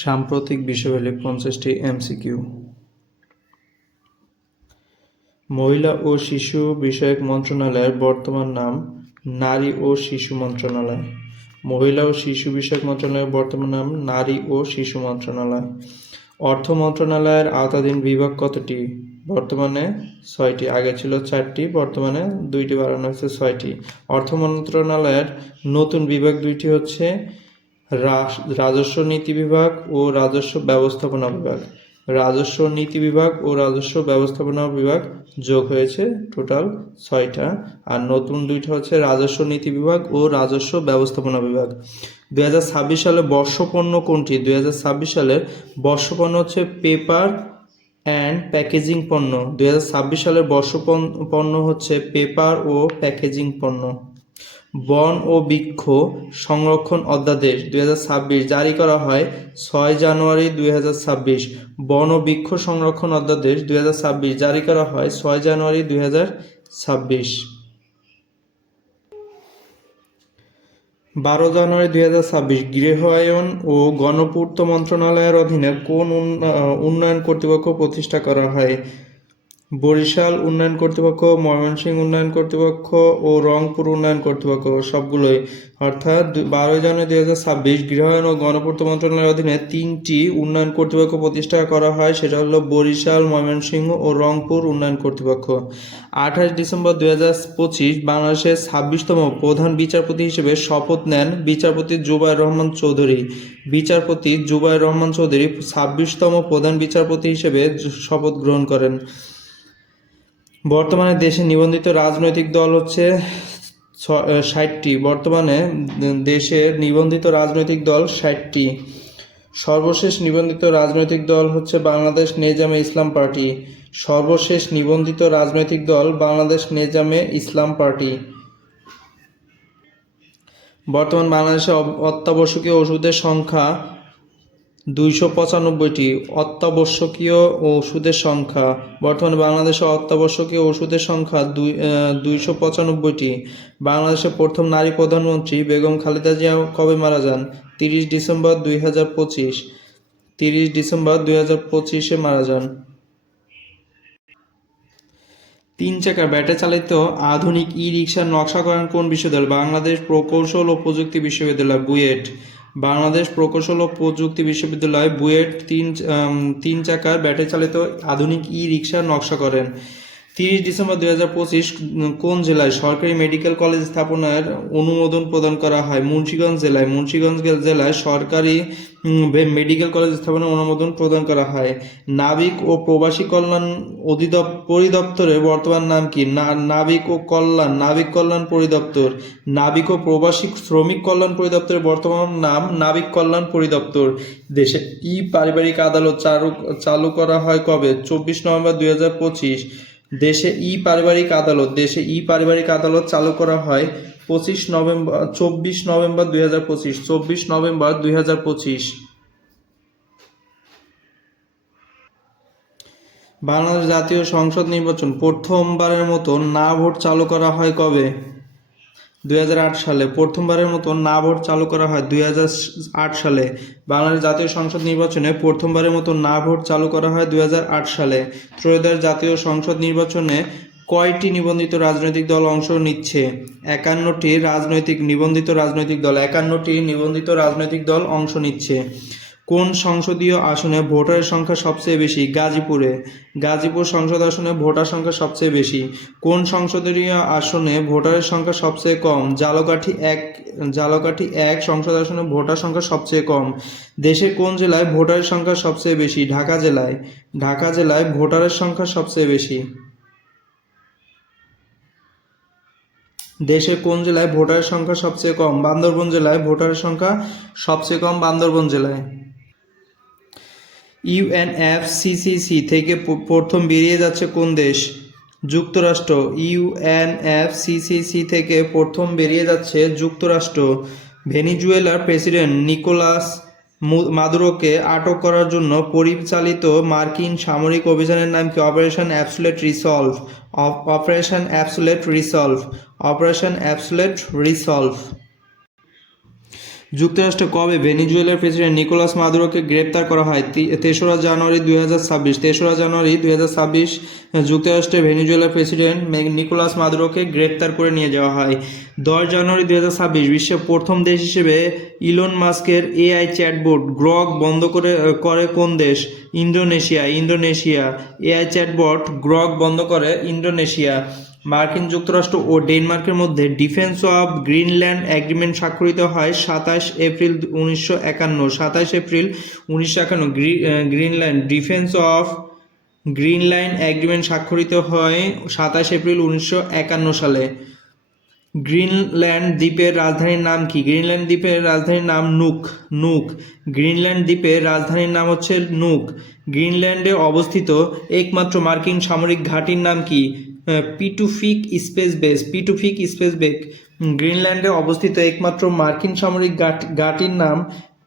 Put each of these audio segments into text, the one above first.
সাম্প্রতিক বিষয়াবলী 50টি এমসিকিউ। মহিলা ও শিশু বিষয়ক মন্ত্রণালয়ের বর্তমান নাম নারী ও শিশু মন্ত্রণালয়। মহিলা ও শিশু বিষয়ক মন্ত্রণালয়ের বর্তমান নাম নারী ও শিশু মন্ত্রণালয়। অর্থ মন্ত্রণালয়ের আওতাধীন বিভাগ কতটি? বর্তমানে 6টি, আগে ছিল 4টি, বর্তমানে 2টি বাড়ানো হয়েছে 6টি। অর্থ মন্ত্রণালয়ের নতুন বিভাগ 2টি হচ্ছে রাজস্ব নীতি বিভাগ ও রাজস্ব ব্যবস্থাপনা বিভাগ। রাজস্ব নীতি বিভাগ ও রাজস্ব ব্যবস্থাপনা বিভাগ যোগ হয়েছে টোটাল 6টা, আর নতুন 2টা হচ্ছে রাজস্ব নীতি বিভাগ ও রাজস্ব ব্যবস্থাপনা বিভাগ। 2026 সালে বর্ষপণ্য কোনটি? 2026 সালের বর্ষপণ্য হচ্ছে পেপার অ্যান্ড প্যাকেজিং পণ্য। 2026 সালের বর্ষপণ্য হচ্ছে পেপার ও প্যাকেজিং পণ্য। বন ও বৃক্ষ সংরক্ষণ অধ্যাদেশ 2026 জারি করা হয় 6 জানুয়ারি 2026। বন ও বৃক্ষ সংরক্ষণ অধ্যাদেশ 2026 জারি করা হয় 6 জানুয়ারি 2026। 12 জানুয়ারি 2026 গৃহায়ন ও গণপূর্ত মন্ত্রণালয়ের অধীনে কোন উন্নয়ন কর্তৃপক্ষ প্রতিষ্ঠা করা হয়? বরিশাল উন্নয়ন কর্তৃপক্ষ, ময়মনসিংহ উন্নয়ন কর্তৃপক্ষ ও রংপুর উন্নয়ন কর্তৃপক্ষ, সবগুলোই। অর্থাৎ 12 জানুয়ারি 2026 গৃহায়ন ও গণপূর্ত মন্ত্রণালয়ের অধীনে 3টি উন্নয়ন কর্তৃপক্ষ প্রতিষ্ঠা করা হয়, সেটা হলো বরিশাল, ময়মনসিংহ ও রংপুর উন্নয়ন কর্তৃপক্ষ। 28 ডিসেম্বর 2025 বাংলাদেশের 26তম প্রধান বিচারপতি হিসেবে শপথ নেন বিচারপতি জুবায়ের রহমান চৌধুরী। বিচারপতি জুবায়ের রহমান চৌধুরী 26তম প্রধান বিচারপতি হিসেবে শপথ গ্রহণ করেন। বর্তমানে দেশে নিবন্ধিত রাজনৈতিক দল হচ্ছে 60টি। বর্তমানে দেশের নিবন্ধিত রাজনৈতিক দল 60টি। সর্বশেষ নিবন্ধিত রাজনৈতিক দল হচ্ছে বাংলাদেশ নেজামে ইসলাম পার্টি। সর্বশেষ নিবন্ধিত রাজনৈতিক দল বাংলাদেশ নেজামে ইসলাম পার্টি। বর্তমান বাংলাদেশে অত্যাবশ্যকীয় ওষুধের সংখ্যা 295টি। অত্যাবশ্যকীয় ওষুধের সংখ্যা বর্তমানে বাংলাদেশে অত্যাবশ্যকীয় ওষুধের সংখ্যা 295টি। বাংলাদেশের প্রথম নারী প্রধানমন্ত্রী বেগম খালেদা জিয়া কবে মারা যান? 30 ডিসেম্বর 2025। 30 ডিসেম্বর 2025-এ মারা যান। 3 চাকার ব্যাটারি চালিত আধুনিক ই-রিকশার নকশা করেন কোন বিশ্ববিদ্যালয়? বাংলাদেশ প্রকৌশল ও প্রযুক্তি বিশ্ববিদ্যালয়, বুয়েট। বাংলাদেশ প্রকৌশল ও প্রযুক্তি বিশ্ববিদ্যালয়, বুয়েট 3 চাকার ব্যাটারি চালিত আধুনিক ই-রিকশার নকশা করেন। 30 ডিসেম্বর 2025 কোন জেলায় সরকারি মেডিকেল কলেজ স্থাপনের অনুমোদন প্রদান করা হয়? মুন্সিগঞ্জ জেলায়। মুন্সিগঞ্জ জেলায় সরকারি মেডিকেল কলেজ স্থাপনের অনুমোদন প্রদান করা হয়। নাবিক ও প্রবাসী কল্যাণ পরিদপ্তরের বর্তমান নাম কি? নাবিক কল্যাণ পরিদপ্তর। নাবিক ও প্রবাসী শ্রমিক কল্যাণ পরিদপ্তরের বর্তমান নাম নাবিক কল্যাণ পরিদপ্তর। দেশে ই পারিবারিক আদালত চালু করা হয় কবে? 24 নভেম্বর 2025। দেশে ই পারিবারিক আদালত চালু করা হয় 24 নভেম্বর 2025। 24 নভেম্বর 2025। বাংলাদেশ জাতীয় সংসদ নির্বাচন প্রথমবারের মতো না ভোট চালু করা হয় কবে? 2008 সালে। প্রথমবারের মতো না ভোট চালু করা হয় 2008 সালে। বাংলাদেশ জাতীয় সংসদ নির্বাচনে প্রথমবারের মতো না ভোট চালু করা হয় 2008 সালে। ত্রয়োদশ জাতীয় সংসদ নির্বাচনে কয়টি নিবন্ধিত রাজনৈতিক দল অংশ নিচ্ছে? 51টি নিবন্ধিত রাজনৈতিক দল অংশ নিচ্ছে। কোন সংসদীয় আসনে ভোটারের সংখ্যা সবচেয়ে বেশি? গাজীপুর সংসদ আসনে ভোটার সংখ্যা সবচেয়ে বেশি। কোন সংসদীয় আসনে ভোটারের সংখ্যা সবচেয়ে কম? ঝালকাঠি 1 সংসদ আসনে ভোটার সংখ্যা সবচেয়ে কম। দেশের কোন জেলায় ভোটারের সংখ্যা সবচেয়ে বেশি? ঢাকা জেলায় ভোটারের সংখ্যা সবচেয়ে বেশি। দেশের কোন জেলায় ভোটারের সংখ্যা সবচেয়ে কম? বান্দরবান জেলায় ভোটারের সংখ্যা সবচেয়ে কম। বান্দরবান জেলায়। ইউএনএফসিসিসি থেকে প্রথম বেরিয়ে যাচ্ছে কোন দেশ? যুক্তরাষ্ট্র। ইউএনএফসিসিসি থেকে প্রথম বেরিয়ে যাচ্ছে যুক্তরাষ্ট্র। ভেনেজুয়েলার প্রেসিডেন্ট নিকোলাস মাদুরোকে আটক করার জন্য পরিচালিত মার্কিন সামরিক অভিযানের নাম কি? Operation absolute resolve. যুক্তরাষ্ট্রে কবে ভেনেজুয়েলার প্রেসিডেন্ট নিকোলাস মাদুরোকে গ্রেপ্তার করা হয়? 3রা জানুয়ারি 2026। 3রা জানুয়ারি 2026 যুক্তরাষ্ট্রে ভেনেজুয়েলার প্রেসিডেন্ট নিকোলাস মাদুরোকে গ্রেপ্তার করে নিয়ে যাওয়া হয়। 10 জানুয়ারি 2026 বিশ্বের প্রথম দেশ হিসেবে ইলন মাস্কের এআই চ্যাটবট গ্রক বন্ধ করে কোন দেশ? ইন্দোনেশিয়া। এআই চ্যাটবট গ্রক বন্ধ করে ইন্দোনেশিয়া। মার্কিন যুক্তরাষ্ট্র ও ডেনমার্কের মধ্যে ডিফেন্স অফ গ্রিনল্যান্ড এগ্রিমেন্ট স্বাক্ষরিত হয় 27 April 1951। 27 April 1951 Greenland defence of Greenland agreement স্বাক্ষরিত হয় 27 এপ্রিল 1951 সালে। গ্রিনল্যান্ড দ্বীপের রাজধানীর নাম কি? গ্রিনল্যান্ড দ্বীপের রাজধানীর নাম নুক। গ্রিনল্যান্ড দ্বীপের রাজধানীর নাম হচ্ছে নুক। গ্রিনল্যান্ডে অবস্থিত একমাত্র মার্কিন সামরিক ঘাঁটির নাম কি? পিটুফিক স্পেস বেস। গ্রিনল্যান্ডে অবস্থিত একমাত্র মার্কিন সামরিক ঘাঁটির নাম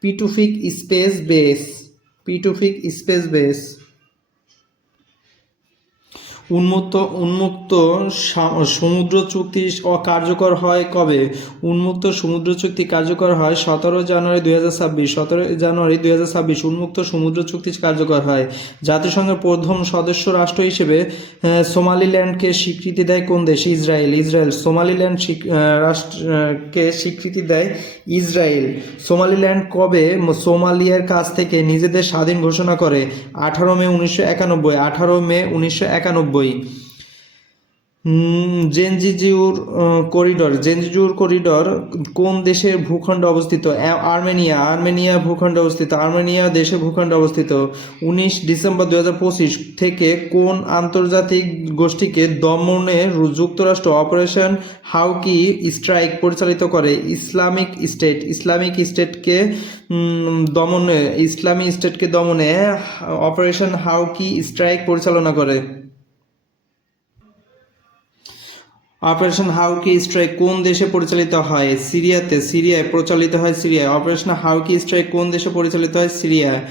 পিটুফিক স্পেস বেস। উন্মুক্ত সমুদ্র চুক্তি কার্যকর হয় কবে? উন্মুক্ত সমুদ্র চুক্তি কার্যকর হয় 17 জানুয়ারি 2026। 17 জানুয়ারি 2026 উন্মুক্ত সমুদ্র চুক্তি কার্যকর হয়। জাতিসংঘের প্রথম সদস্য রাষ্ট্র হিসেবে সোমালিল্যান্ডকে স্বীকৃতি দেয় কোন দেশ? ইসরায়েল। সোমালিল্যান্ড রাষ্ট্রকে স্বীকৃতি দেয় ইসরায়েল। সোমালিল্যান্ড কবে সোমালিয়ার কাছ থেকে নিজেদের স্বাধীন ঘোষণা করে? 18 মে 1991। জেনজিজুর করিডর কোন দেশের ভূখণ্ডে অবস্থিত? আর্মেনিয়া ভূখণ্ডে অবস্থিত। আর্মেনিয়া দেশের ভূখণ্ডে অবস্থিত। 19 ডিসেম্বর 2025 থেকে কোন আন্তর্জাতিক গোষ্ঠীকে দমনে যুক্তরাষ্ট্র অপারেশন হাউকি স্ট্রাইক পরিচালিত করে? ইসলামিক স্টেটকে দমনে অপারেশন হাউকি স্ট্রাইক পরিচালনা করে। অপারেশন হাউকি স্ট্রাইক কোন দেশে পরিচালিত হয়? সিরিয়ায় পরিচালিত হয়। অপারেশন হাউকি স্ট্রাইক কোন দেশে পরিচালিত হয়? সিরিয়ায়।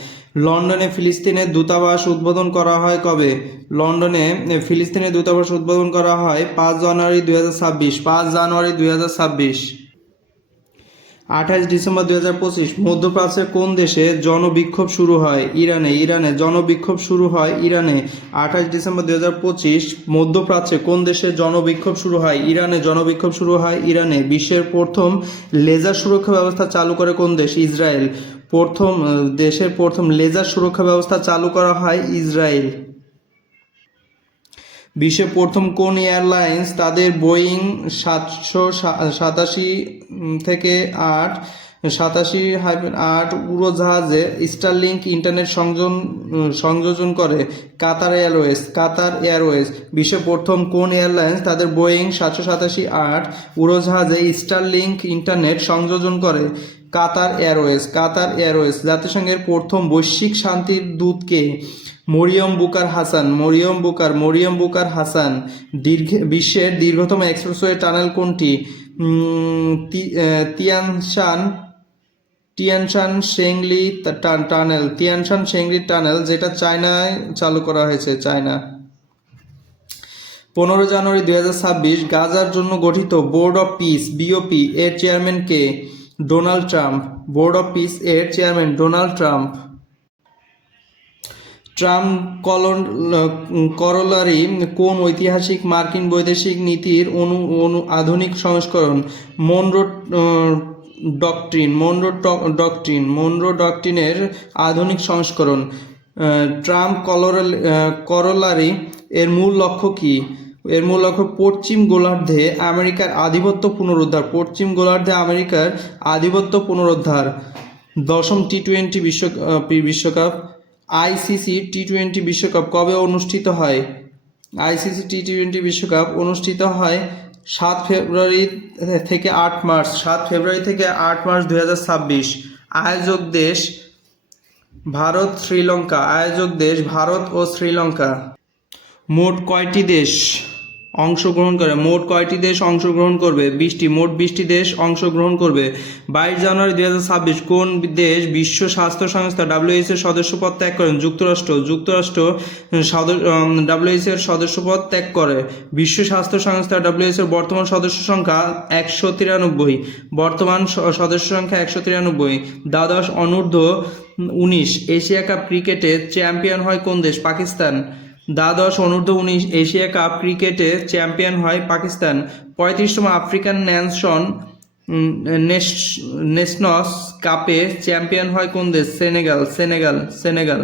লন্ডনে ফিলিস্তিনের দূতাবাস উদ্বোধন করা হয় কবে? লন্ডনে ফিলিস্তিনের দূতাবাস উদ্বোধন করা হয় 5 জানুয়ারি 2026। 5 জানুয়ারি 2026। 28 ডিসেম্বর 2025 মধ্যপ্রাচ্যের কোন দেশে জনবিক্ষোভ শুরু হয়? ইরানে জনবিক্ষোভ শুরু হয় ইরানে। 28 ডিসেম্বর 2025 মধ্যপ্রাচ্যে কোন দেশে জনবিক্ষোভ শুরু হয়? ইরানে জনবিক্ষোভ শুরু হয় ইরানে। বিশ্বের প্রথম লেজার সুরক্ষা ব্যবস্থা চালু করে কোন দেশ? ইসরায়েল। দেশের প্রথম লেজার সুরক্ষা ব্যবস্থা চালু করা হয় ইসরায়েল। বিশ্বের প্রথম কোন এয়ারলাইন্স তাদের বোয়িং 787-8 উড়োজাহাজে স্টারলিংক ইন্টারনেট সংযোজন করে? Qatar Airways. বিশ্বের প্রথম কোন এয়ারলাইন্স তাদের বোয়িং 787-8 উড়োজাহাজে স্টারলিংক ইন্টারনেট সংযোজন করে? Qatar Airways. জাতিসংঘের প্রথম বৈশ্বিক শান্তির দূত কে? মরিয়ম বুকার হাসান। বিশ্বের দীর্ঘতম এক্সপ্রেসওয়ে টানেল কোনটি? তিয়ানশান শেংলি টানেল, যেটা চায়নায় চালু করা হয়েছে। 15 জানুয়ারি 2026 গাজার জন্য গঠিত বোর্ড অফ পিস BOP এর chairman K? Donald Trump. Board of piece এর চেয়ারম্যান ডোনাল্ড ট্রাম্প। করোলারি কোন ঐতিহাসিক মার্কিন বৈদেশিক নীতির আধুনিক সংস্করণ? মনরো ডক্ট্রিনের আধুনিক সংস্করণ। ট্রাম্প করোলারি এর মূল লক্ষ্য কি? এর মূল লক্ষ্য পশ্চিম গোলার্ধে আমেরিকার আধিপত্য পুনরুদ্ধার। 10ম টি-20 বিশ্বকাপ ICC টি-20 বিশ্বকাপ কবে অনুষ্ঠিত হয়? ICC টি-20 বিশ্বকাপ অনুষ্ঠিত হয় 7 ফেব্রুয়ারি থেকে 8 মার্চ 2026। আয়োজক দেশ ভারত ও শ্রীলঙ্কা। মোট কয়টি দেশ? অংশগ্রহণ করে। মোট কয়টি দেশ অংশগ্রহণ করবে? 20টি। মোট 20টি দেশ অংশগ্রহণ করবে। 22 জানুয়ারি 2026 কোন দেশ বিশ্ব স্বাস্থ্য সংস্থা WHO এর সদস্যপদ ত্যাগ করেন? যুক্তরাষ্ট্র। WHO এর সদস্যপদ ত্যাগ করে। বিশ্ব স্বাস্থ্য সংস্থা WHO এর বর্তমান সদস্য সংখ্যা 193। বর্তমান সদস্য সংখ্যা 193। দ্বাদশ অনূর্ধ্ব-19 এশিয়া কাপ ক্রিকেটে চ্যাম্পিয়ন হয় কোন দেশ? পাকিস্তান। দ্বাদশ অনূর্ধ্ব-19 এশিয়া কাপ ক্রিকেটে চ্যাম্পিয়ন হয় পাকিস্তান। 35তম আফ্রিকান নেশনস কাপে চ্যাম্পিয়ন হয় কোন দেশ? সেনেগাল।